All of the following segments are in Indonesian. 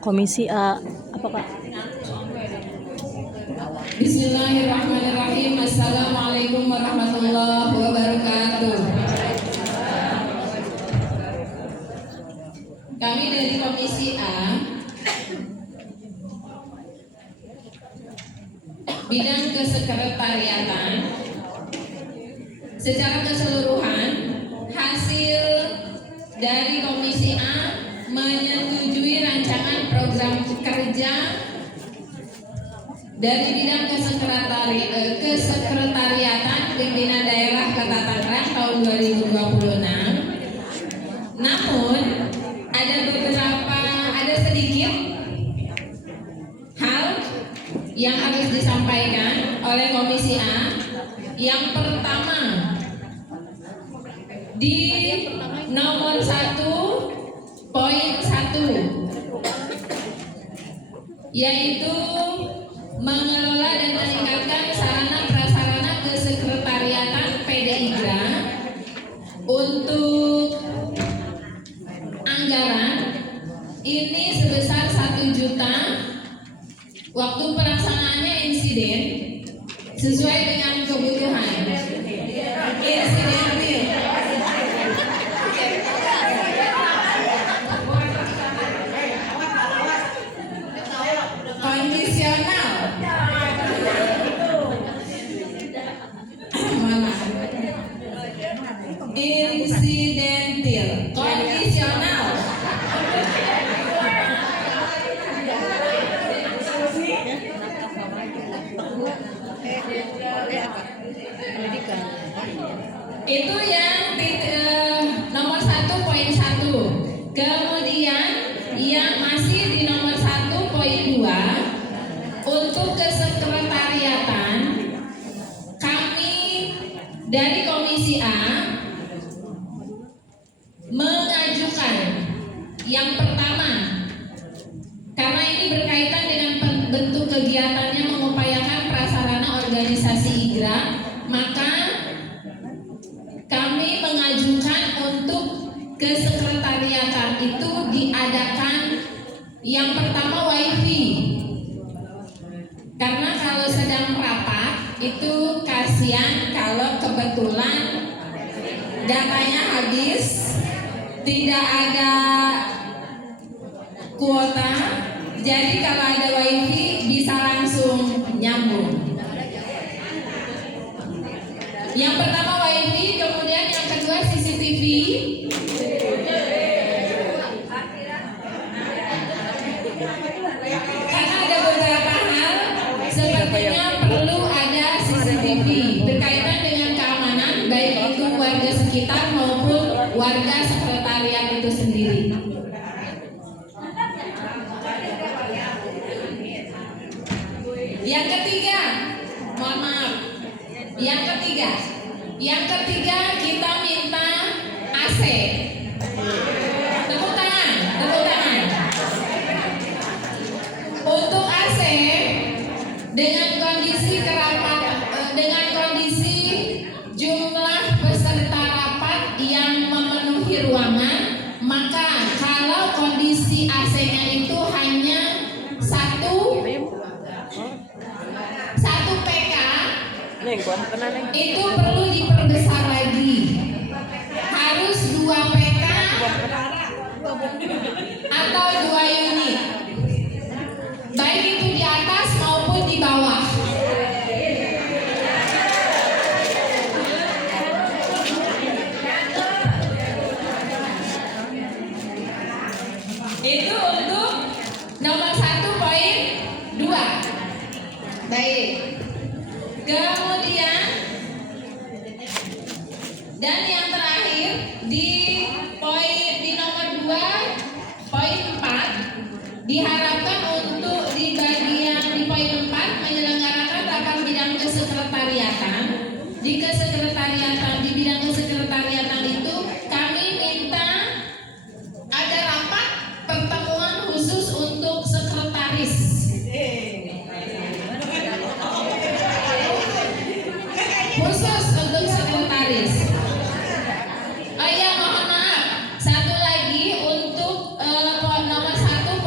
Komisi A apa Kak? Bismillahirrahmanirrahim. Assalamualaikum warahmatullahi wabarakatuh. Kami dari Komisi A bidang kesekretariatan, secara keseluruhan hasil dari Komisi A menyetujui rancangan program kerja dari bidang kesekretariatan pimpinan daerah Kota Tangerang tahun 2026. Namun ada sedikit hal yang harus disampaikan oleh Komisi A. Yang pertama, di nomor 1.1 yaitu mengelola dan meningkatkan sarana prasarana kesekretariatan PDIGRA untuk anggaran ini sebesar 1 juta. Waktu pelaksanaannya insiden sesuai dengan kebutuhan. Insidentil. Kondisional. Mana? Insidentil. Kondisional. Itu yang nomor 1.1. Kemudian yang masih di nomor 1.2 untuk kesekretariatan, kami dari Komisi A mengajukan yang pertama, karena ini berkaitan dengan bentuk kegiatannya mengupayakan prasarana organisasi IGRA, maka kami mengajukan untuk kesekretariatan itu diadakan yang pertama WiFi, karena kalau sedang rapat itu kasihan kalau kebetulan datanya habis, tidak ada kuota. Jadi kalau ada WiFi bisa langsung nyambung. Yang pertama WiFi, kemudian yang kedua CCTV. Karena ada beberapa hal sepertinya perlu ada CCTV berkaitan dengan keamanan, baik itu warga sekitar maupun warga sekretariat itu sendiri. Yang ketiga, mohon maaf. Yang ketiga kita minta AC. Tepuk tangan. Untuk AC dengan kondisi jumlah peserta rapat yang memenuhi ruangan, maka kalau kondisi AC-nya itu hanya 1 PK, itu perlu diperbesar lagi, harus 2 PK atau 2 unit, baik itu di atas maupun di bawah. Itu untuk nomor 1.2. Baik. Kemudian dan yang terakhir di nomor 2.4 diharapkan untuk di bagian di poin 4 menyelenggarakan rapat bidang kesekretariatan. Di bidang kesekretariatan itu kami minta ada rapat pertemuan khusus untuk sekretaris. Khusus untuk sekretaris. Oh iya, mohon maaf. Satu lagi untuk nomor 1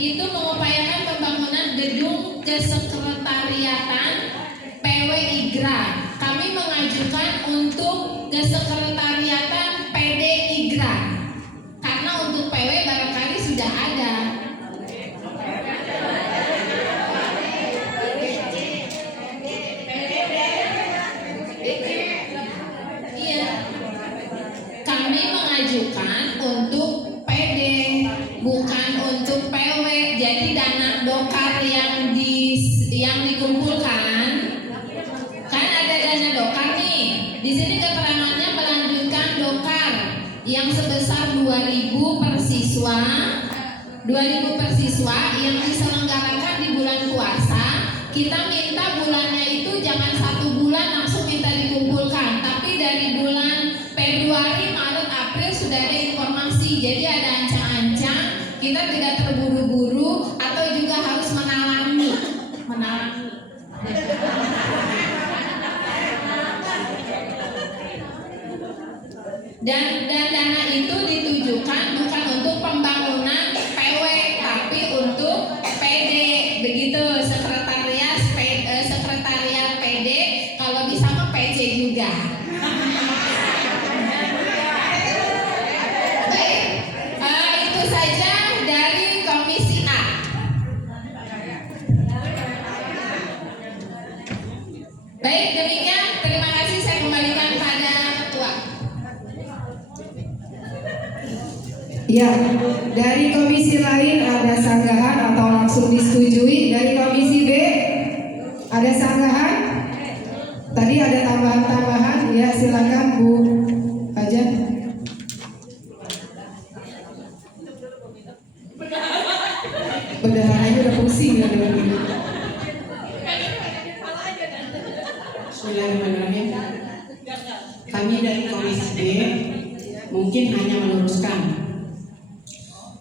itu mengupayakan pembangunan gedung kesekretariatan PW IGRA. Kami mengajukan untuk kesekretariatan PD IGRA karena untuk PW barangkali sudah ada. Iya, kami mengajukan untuk PD bukan untuk PW. Jadi dana dokar yang dikumpulkan kan ada dana dokar nih. Di sini keterangannya melanjutkan dokar yang sebesar 2.000 per siswa. 2.000 per siswa yang diselenggarakan di bulan puasa. Kita minta bulannya itu jangan 1 bulan langsung minta dikumpulkan, tapi dari bulan Februari, Maret, April sudah ada informasi. Jadi ada ancang-ancang, kita tidak terburu-buru atau juga harus menalangi. Dan dana itu ditujukan bukan untuk pembangunan PW tapi untuk PD, begitu. Sekretariat PD, kalau bisa mah PC juga. Baik, itu saja dari Komisi A. Baik, demikian. Terima kasih, saya kembalikan pada Ketua. Ya, dari komisi lain ada sanggahan atau langsung disetujui. Dari komisi B ada sanggahan. Tadi ada tambahan-tambahan. Ya, silakan Bu Haja. Bendaharanya udah pusing ya dengan ini. Bismillahirrahmanirrahim. Kami dari Komisi B mungkin hanya meluruskan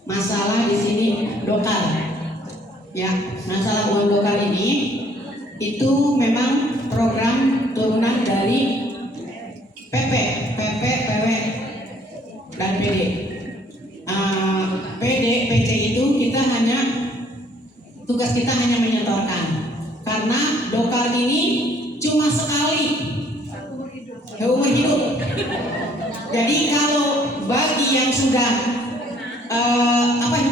masalah di sini dokar. Ya, masalah uang dokar ini itu memang program turunan dari PP, PW dan PD. PD, PC itu tugas kita hanya menyetorkan karena dokar ini cuma sekali seumur hidup. Jadi kalau bagi yang sudah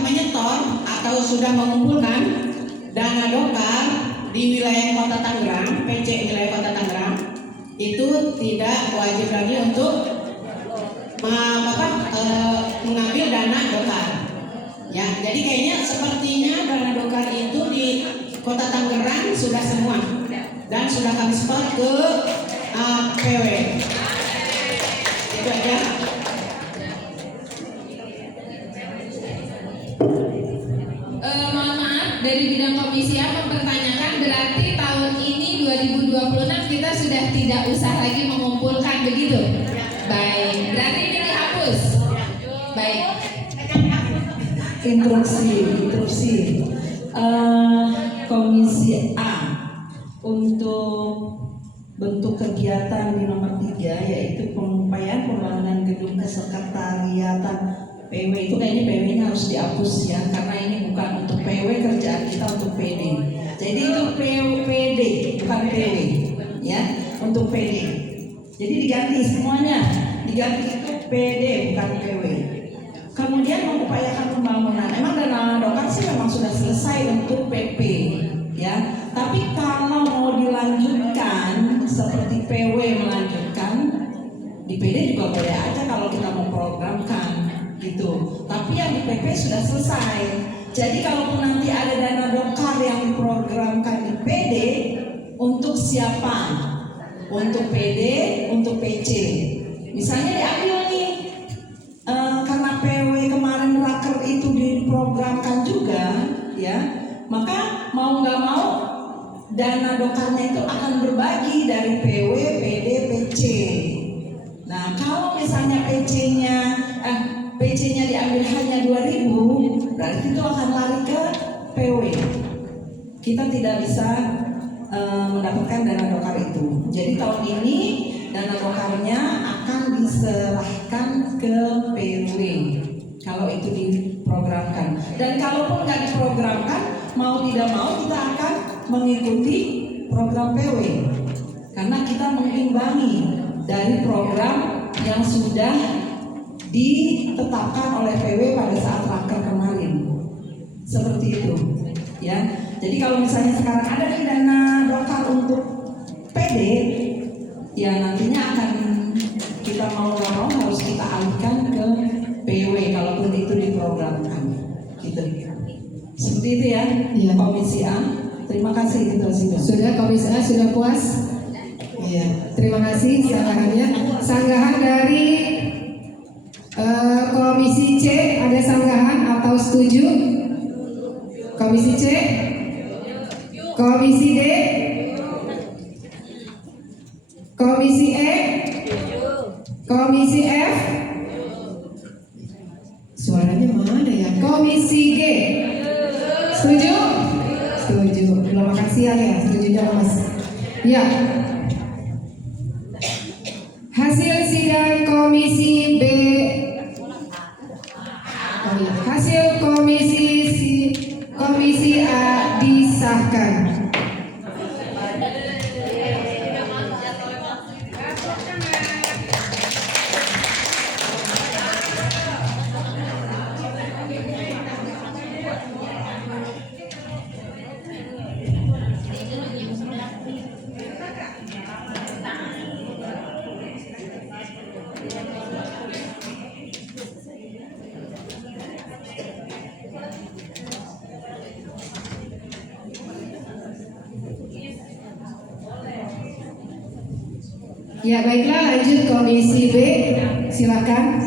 menyetor atau sudah mengumpulkan dana dokar di wilayah Kota Tangerang, PC wilayah Kota Tangerang, itu tidak wajib lagi untuk mengambil dana dokar. Ya, jadi kayaknya sepertinya dana dokar itu di Kota Tangerang sudah semua dan sudah kami setor ke PW. Itu aja. Mohon maaf, dari bidang komisi A mempertanyakan, berarti tahun ini 2026 kita sudah tidak usah lagi mengumpulkan, begitu? Baik, berarti ini dihapus. Baik. Instruksi Komisi A untuk bentuk kegiatan di nomor 3 yaitu pengupayaan pembangunan gedung kesekretariatan PW. Itu kayaknya PW-nya harus dihapus ya, karena ini bukan untuk PW, kerjaan kita untuk PD. Jadi itu PD bukan PW ya, untuk PD. Jadi diganti semuanya, diganti itu PD bukan PW. Kemudian mengupayakan pembangunan. Emang dana dokar sih memang sudah selesai untuk PP ya. Tapi kalau mau dilanjutkan seperti PW melanjutkan, di PD juga boleh aja kalau kita mau programkan gitu. Tapi yang di PP sudah selesai. Jadi kalau nanti ada dana dokar yang diprogramkan di PD, untuk siapa? Untuk PD, untuk PC. Misalnya diambil nih, karena PW kemarin raker itu diprogramkan juga, ya, maka mau nggak mau dana dokarnya itu akan berbagi dari PW, PD, PC. Nah, kalau misalnya PC-nya diambil hanya 2.000, berarti itu akan lari ke PW. Kita tidak bisa mendapatkan dana dokar itu. Jadi tahun ini dana dokarnya akan diserahkan ke PW kalau itu diprogramkan. Dan kalaupun nggak diprogramkan, mau tidak mau kita akan mengikuti program PW karena kita mengimbangi dari program yang sudah ditetapkan oleh PW pada saat raker kemarin. Seperti itu, ya. Jadi kalau misalnya sekarang ada nih dana dokar untuk PD, ya nantinya akan kita mau nggak mau harus kita alihkan ke PW kalaupun itu diprogramkan, gitu. Seperti itu ya, Iya. Komisi A. Terima kasih Ketua Sidang. Sudah Komisi A sudah puas? Iya. Terima kasih sanggahannya. Sanggahan dari Komisi C ada sanggahan atau setuju? Komisi C? Komisi D? Komisi E? Komisi F? Suaranya mana ya? Komisi G? Setuju? Setuju. Terima kasih ya, setuju Mas. Ya. Hasil sidang Komisi B. Hasil Komisi A disahkan. Ya baiklah, lanjut Komisi B, silakan.